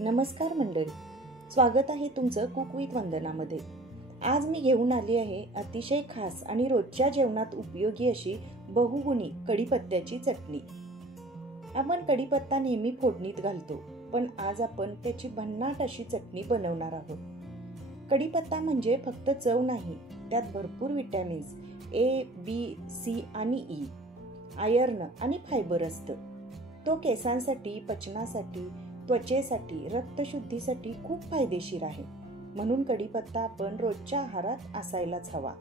नमस्कार मंडळी, स्वागत आहे तुमचं कुक विथ वंदनामध्ये। आज मी घेऊन आली आहे अतिशय खास आणि रोजच्या जेवणात उपयोगी अशी बहुगुणी कढीपत्त्याची चटणी। आपण कढीपत्ता नेहमी फोडणीत घालतो, पण आज आपण त्याची भन्नाट अशी चटणी बनवणार आहोत। कढीपत्ता म्हणजे फक्त चव नाही, त्यात भरपूर विटॅमिन्स ए, बी, सी आणि ई, आयर्न आणि फायबर असतं। तो केसांसाठी, पचनासाठी, त्वचेसाठी, रक्तशुद्धीसाठी खूप फायदेशीर आहे। म्हणून कढीपत्ता आपण रोजच्या आहारात असायलाच हवा।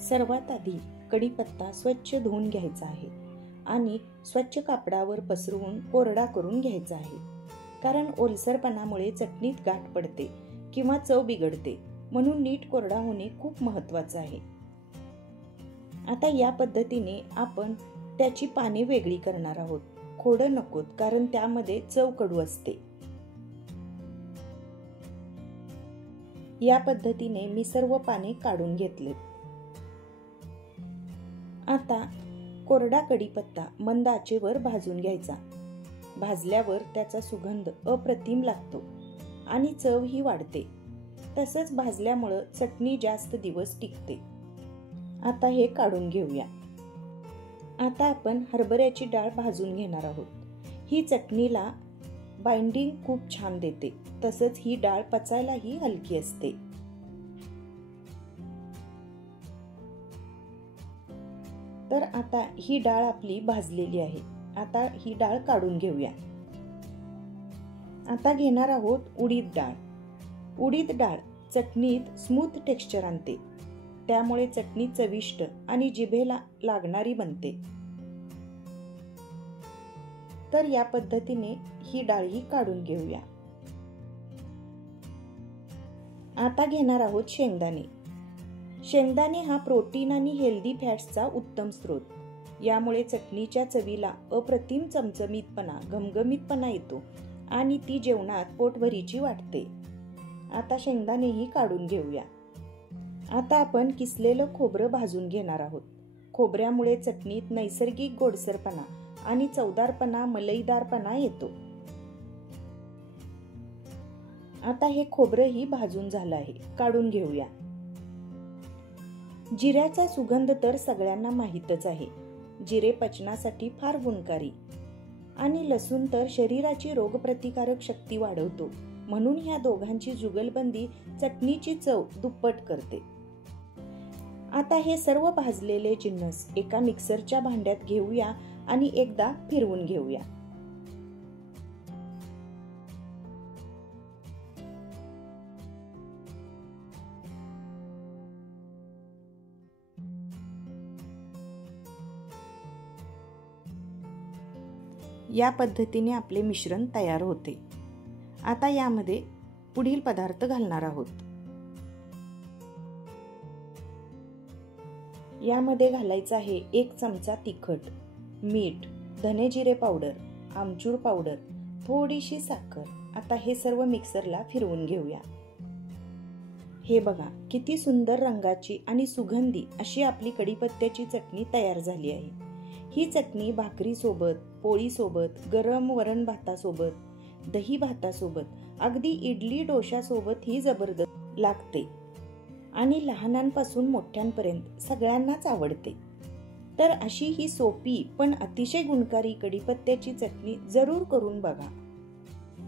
सर्वात आधी कढीपत्ता स्वच्छ धुवून घ्यायचा आहे आणि स्वच्छ कापडावर पसरवून कोरडा करून घ्यायचा आहे, कारण ओलसरपणामुळे चटणीत गाठ पडते किंवा चव बिघडते, म्हणून नीट कोरडा होणे खूप महत्त्वाचं आहे। आता या पद्धतीने आपण त्याची पाने वेगळी करणार आहोत। खोडं नकोत, कारण त्यामध्ये चव कडू असते। या पद्धतीने मी सर्व पाने काढून घेतले। आता कोरडा कढीपत्ता मंद आचेवर भाजून घ्यायचा। भाजल्यावर त्याचा सुगंध अप्रतिम लागतो आणि चव ही वाढते। तसंच भाजल्यामुळे चटणी जास्त दिवस टिकते। आता हे काढून घेऊया। आता आपण हरभऱ्याची डाळ भाजून घेणार आहोत। ही चटणीला बाइंडिंग खूप छान देते, तसंच ही डाळ पचायलाही हलकी असते। तर आता ही डाळ आपली भाजलेली आहे। आता ही डाळ काढून घेऊया। आता घेणार आहोत उडीद डाळ। उडीद डाळ चटणीत स्मूथ टेक्स्चर आणते, त्यामुळे चटणी चविष्ट आणि जिभेला लागणारी बनते। तर या पद्धतीने ही डाळही काढून घेऊया। आता घेणार आहोत शेंगदाणे। शेंगदाणे हा प्रोटीन आणि हेल्दी फॅट्सचा उत्तम स्रोत। यामुळे चटणीच्या चवीला अप्रतिम चमचमीतपणा, घमघमीतपणा येतो आणि ती जेवणात पोटभरीची वाटते। आता शेंगदाणेही काढून घेऊया। आता आपण किसलेलं खोबरं भाजून घेणार आहोत। खोबऱ्यामुळे चटणीत नैसर्गिक गोडसरपणा आणि चवदारपणा, मलईदारपणा येतो। आता हे खोबरंही भाजून झालं आहे, काढून घेऊया। जिऱ्याचा सुगंध तर सगळ्यांना माहीतच आहे। जिरे पचनासाठी फार गुणकारी आणि लसूण तर शरीराची रोगप्रतिकारक शक्ती वाढवतो, म्हणून ह्या दोघांची जुगलबंदी चटणीची चव दुप्पट करते। आता हे सर्व भाजलेले जिन्नस एका मिक्सरच्या भांड्यात घेऊया आणि एकदा फिरवून घेऊया। या पद्धतीने आपले मिश्रण तयार होते। आता यामध्ये पुढील पदार्थ घालणार आहोत। यामध्ये घालायचं आहे 1 चमचा तिखट, मीठ, धने जिरे पावडर, आमचूर पावडर, थोडीशी साखर। आता हे सर्व मिक्सरला फिरवून घेऊया। हे बघा, किती सुंदर रंगाची आणि सुगंधी अशी आपली कढीपत्त्याची चटणी तयार झाली आहे। ही चटणी भाकरी सोबत, पोळी सोबत, गरम वरण भातासोबत, दही भातासोबत, अगदी इडली डोशा सोबत ही जबरदस्त लागते आणि लहानांपासून मोठ्यांपर्यंत सगळ्यांनाच आवडते। तर अशी ही सोपी पण अतिशय गुणकारी कढीपत्त्याची चटणी जरूर करून बघा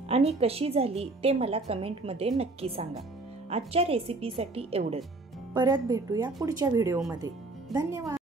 आणि कशी झाली ते मला कमेंटमध्ये नक्की सांगा। आजच्या रेसिपीसाठी एवढंच। परत भेटूया पुढच्या व्हिडिओमध्ये। धन्यवाद।